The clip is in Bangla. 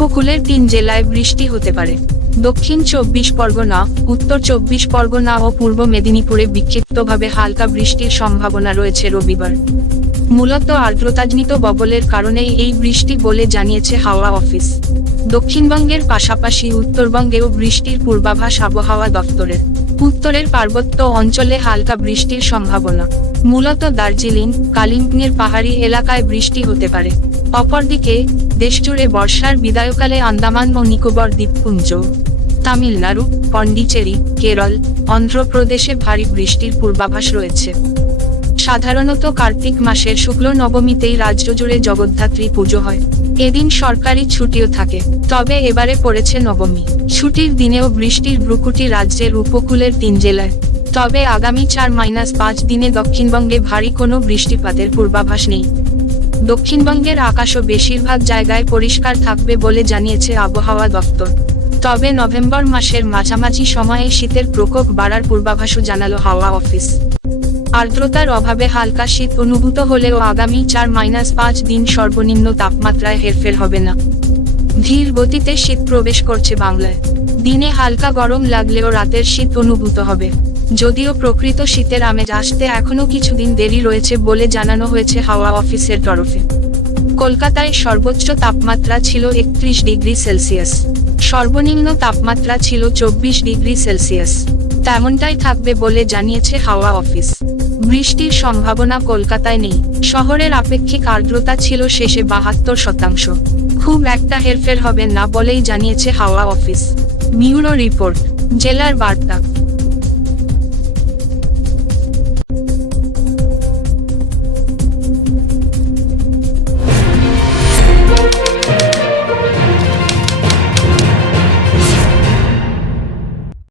উপকূলের তিন জেলায় বৃষ্টি হতে পারে। দক্ষিণ চব্বিশ পরগনা, উত্তর চব্বিশ পরগনা ও পূর্ব মেদিনীপুরে বিক্ষিপ্তভাবে হালকা বৃষ্টির সম্ভাবনা রয়েছে রবিবার। মূলত আর্দ্রতাজনিত ববলের কারণেই এই বৃষ্টি বলে জানিয়েছে হাওয়া অফিস। দক্ষিণবঙ্গের পাশাপাশি উত্তরবঙ্গেও বৃষ্টির পূর্বাভাস আবহাওয়া দফতরের। উত্তরের পার্বত্য অঞ্চলে হালকা বৃষ্টির সম্ভাবনা। মূলত দার্জিলিং, কালিম্পংয়ের পাহাড়ি এলাকায় বৃষ্টি হতে পারে। অপরদিকে, দেশজুড়ে বর্ষার বিদায়কালে আন্দামান ও নিকোবর দ্বীপপুঞ্জ, তামিলনাড়ু, পন্ডিচেরি, কেরল, অন্ধ্রপ্রদেশে ভারী বৃষ্টির পূর্বাভাস রয়েছে। সাধারণত কার্তিক মাসের শুক্ল নবমীতেই রাজ্য জুড়ে জগদ্ধাত্রী পুজো হয়। এদিন সরকারি ছুটিও থাকে, তবে এবারে পড়েছে নবমী। ছুটির দিনেও বৃষ্টির ব্রুকুটি রাজ্যের উপকূলের তিন জেলায়। তবে আগামী চার মাইনাস পাঁচ দিনে দক্ষিণবঙ্গে ভারী কোনো বৃষ্টিপাতের পূর্বাভাস নেই। দক্ষিণবঙ্গের আকাশও বেশিরভাগ জায়গায় পরিষ্কার থাকবে বলে জানিয়েছে আবহাওয়া দপ্তর। তবে নভেম্বর মাসের মাঝামাঝি সময়ে শীতের প্রকোপ বাড়ার পূর্বাভাসও জানালো হাওয়া অফিস। আর্দ্রতার অভাবে হালকা শীত অনুভূত হলেও আগামী চার মাইনাস পাঁচ দিন সর্বনিম্ন তাপমাত্রায় হেরফের হবে না। ধীর গতিতে শীত প্রবেশ করছে বাংলায়। দিনে হালকা গরম লাগলেও রাতের শীত অনুভূত হবে। যদিও প্রকৃত শীতের আমেজ আসতে এখনও কিছুদিন দেরি রয়েছে বলে জানানো হয়েছে হাওয়া অফিসের তরফে। কলকাতায় সর্বোচ্চ তাপমাত্রা ছিল একত্রিশ ডিগ্রি সেলসিয়াস। সর্বনিম্ন তাপমাত্রা ছিল চব্বিশ ডিগ্রি সেলসিয়াস। তেমনটাই থাকবে বলে জানিয়েছে হাওয়া অফিস। বৃষ্টির সম্ভাবনা কলকাতায় নেই। শহরের আপেক্ষিক আর্দ্রতা ছিল শেষে বাহাত্তর শতাংশ। খুব একটা হেরফের হবে না বলেই জানিয়েছে হাওয়া অফিস। মিউরো রিপোর্ট, জেলার বার্তা।